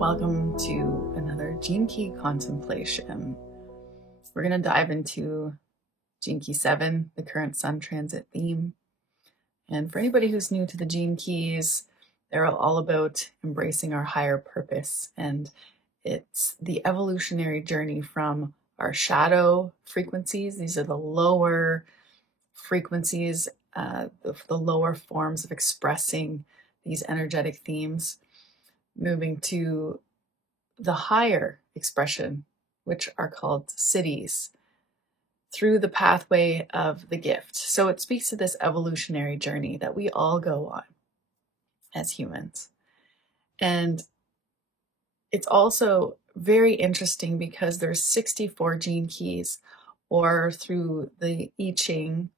Welcome to another Gene Key contemplation. We're going to dive into Gene Key 7, the current Sun transit theme. And for anybody who's new to the Gene Keys, they're all about embracing our higher purpose. And it's the evolutionary journey from our shadow frequencies. These are the lower frequencies, the lower forms of expressing these energetic themes, moving to the higher expression, which are called cities, through the pathway of the gift. So it speaks to this evolutionary journey that we all go on as humans. And it's also very interesting because there's 64 gene keys, or through the I Ching,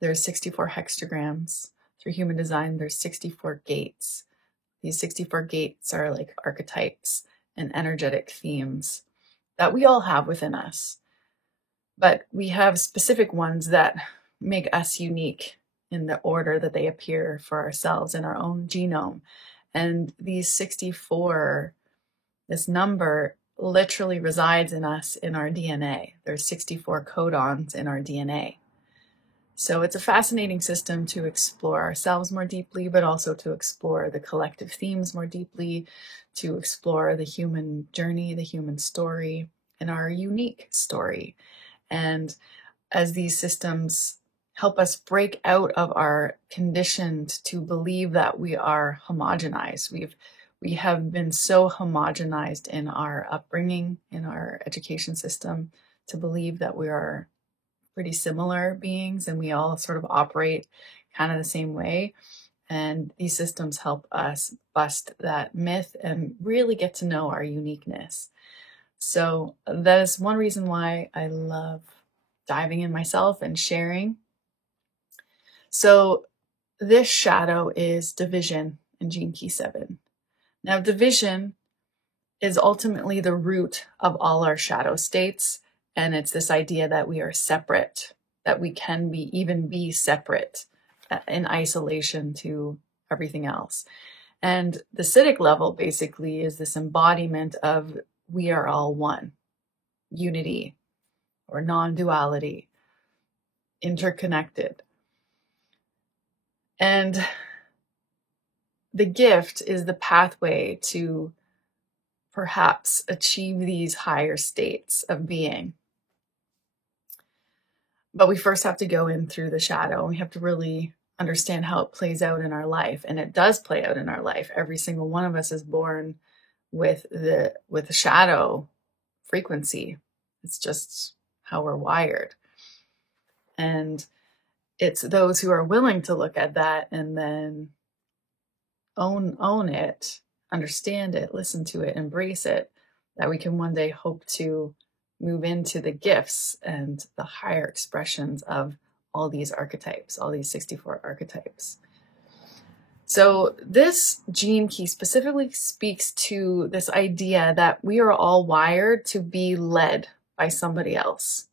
there's 64 hexagrams. Through human design, there's 64 gates. These 64 gates are like archetypes and energetic themes that we all have within us. But we have specific ones that make us unique in the order that they appear for ourselves in our own genome. And these 64, this number literally resides in us in our DNA. There's 64 codons in our DNA. So it's a fascinating system to explore ourselves more deeply, but also to explore the collective themes more deeply, to explore the human journey, the human story, and our unique story. And as these systems help us break out of our conditioned to believe that we are homogenized. We have been so homogenized in our upbringing, in our education system, to believe that we are pretty similar beings and we all sort of operate kind of the same way. And these systems help us bust that myth and really get to know our uniqueness. So that is one reason why I love diving in myself and sharing. So this shadow is division in Gene Key 7. Now, division is ultimately the root of all our shadow states. And it's this idea that we are separate, that we can even be separate in isolation to everything else. And the Siddhic level basically is this embodiment of we are all one, unity or non-duality, interconnected. And the gift is the pathway to perhaps achieve these higher states of being. But we first have to go in through the shadow. We have to really understand how it plays out in our life. And it does play out in our life. Every single one of us is born with the shadow frequency. It's just how we're wired. And it's those who are willing to look at that and then own it, understand it, listen to it, embrace it, that we can one day hope to move into the gifts and the higher expressions of all these archetypes, all these 64 archetypes. So this gene key specifically speaks to this idea that we are all wired to be led by somebody else.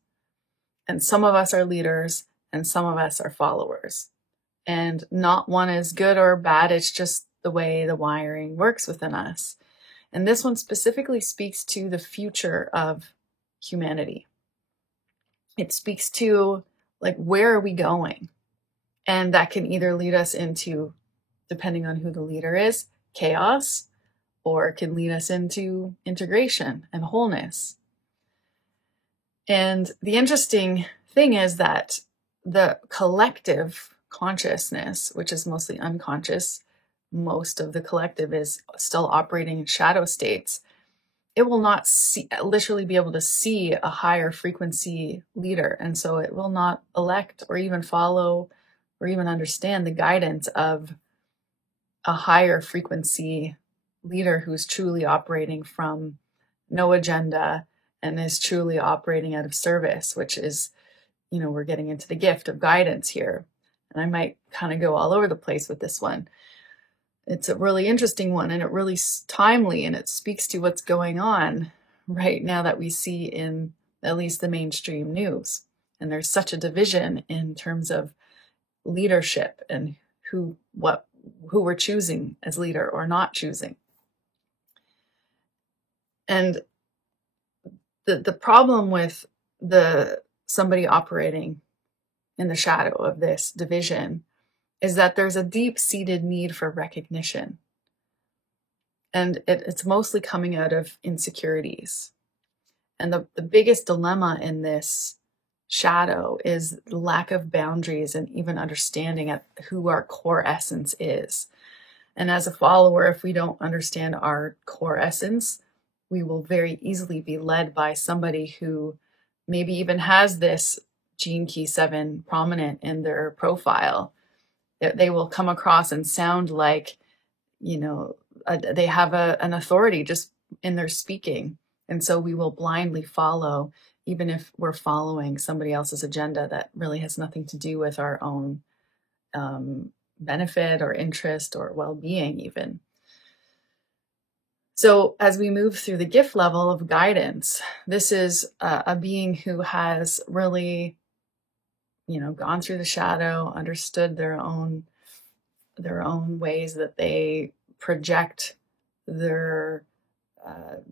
And some of us are leaders and some of us are followers. And not one is good or bad. It's just the way the wiring works within us. And this one specifically speaks to the future of humanity. It speaks to, like, where are we going? And that can either lead us into, depending on who the leader is, chaos, or it can lead us into integration and wholeness. And the interesting thing is that the collective consciousness, which is mostly unconscious, most of the collective is still operating in shadow states. It will not literally be able to see a higher frequency leader. And so it will not elect or even follow or even understand the guidance of a higher frequency leader who's truly operating from no agenda and is truly operating out of service, which is, we're getting into the gift of guidance here. And I might kind of go all over the place with this one. It's a really interesting one, and it really timely, and it speaks to what's going on right now that we see in at least the mainstream news. And there's such a division in terms of leadership and who we're choosing as leader or not choosing. And the problem with somebody operating in the shadow of this division is that there's a deep-seated need for recognition. And it's mostly coming out of insecurities. And the biggest dilemma in this shadow is the lack of boundaries and even understanding at who our core essence is. And as a follower, if we don't understand our core essence, we will very easily be led by somebody who maybe even has this Gene Key 7 prominent in their profile. They will come across and sound like, they have an authority just in their speaking. And so we will blindly follow, even if we're following somebody else's agenda that really has nothing to do with our own benefit or interest or well-being even. So as we move through the gift level of guidance, this is a being who has really, gone through the shadow, understood their own ways that they project their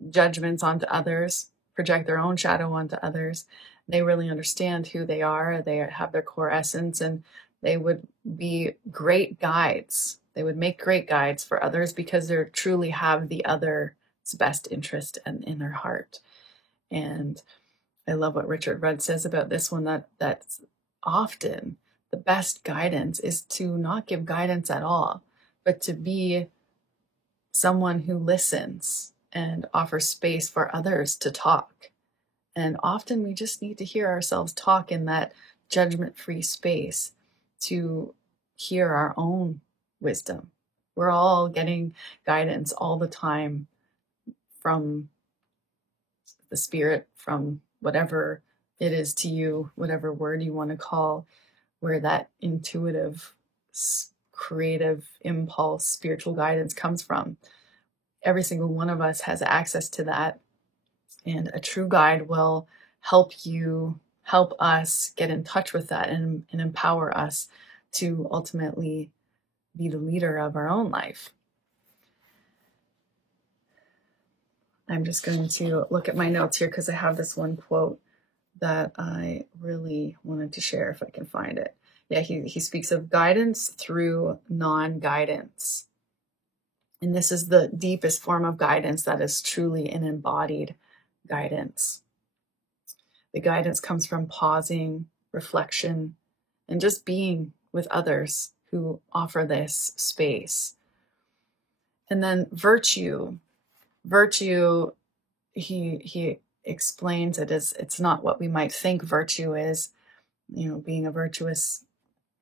judgments onto others, project their own shadow onto others. They really understand who they are. They have their core essence, and they would be great guides. They would make great guides for others because they truly have the other's best interest in their heart. And I love what Richard Rudd says about this one, that's often the best guidance is to not give guidance at all, but to be someone who listens and offers space for others to talk. And often we just need to hear ourselves talk in that judgment-free space to hear our own wisdom. We're all getting guidance all the time from the spirit, from whatever it is to you, whatever word you want to call, where that intuitive, creative impulse, spiritual guidance comes from. Every single one of us has access to that. And a true guide will help us get in touch with that and empower us to ultimately be the leader of our own life. I'm just going to look at my notes here because I have this one quote that I really wanted to share if I can find it. Yeah, he speaks of guidance through non-guidance. And this is the deepest form of guidance that is truly an embodied guidance. The guidance comes from pausing, reflection, and just being with others who offer this space. And then virtue, he explains it as it's not what we might think virtue is, being a virtuous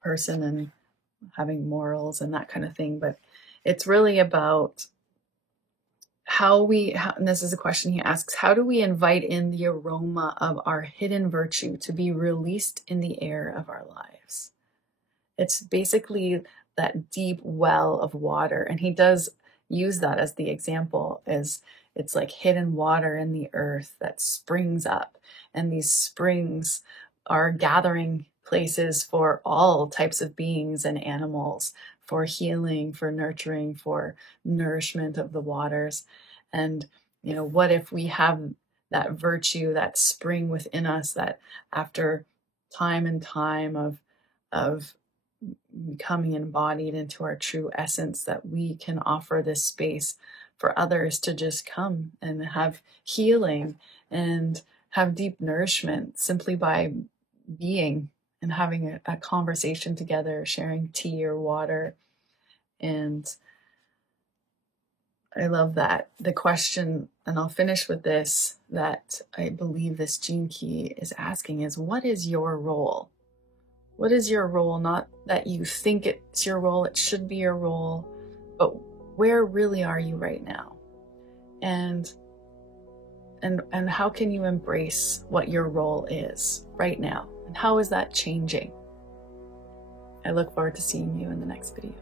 person and having morals and that kind of thing, but it's really about and this is a question he asks, how do we invite in the aroma of our hidden virtue to be released in the air of our lives? It's basically that deep well of water. And he does use that as the example, as it's like hidden water in the earth that springs up. And these springs are gathering places for all types of beings and animals, for healing, for nurturing, for nourishment of the waters. And, what if we have that virtue, that spring within us, that after time and time of becoming embodied into our true essence, that we can offer this space for others to just come and have healing and have deep nourishment simply by being and having a conversation together, sharing tea or water. And I love that. The question, and I'll finish with this, that I believe this Gene Key is asking is, what is your role? What is your role? Not that you think it's your role, it should be your role, but where really are you right now? And how can you embrace what your role is right now? And how is that changing? I look forward to seeing you in the next video.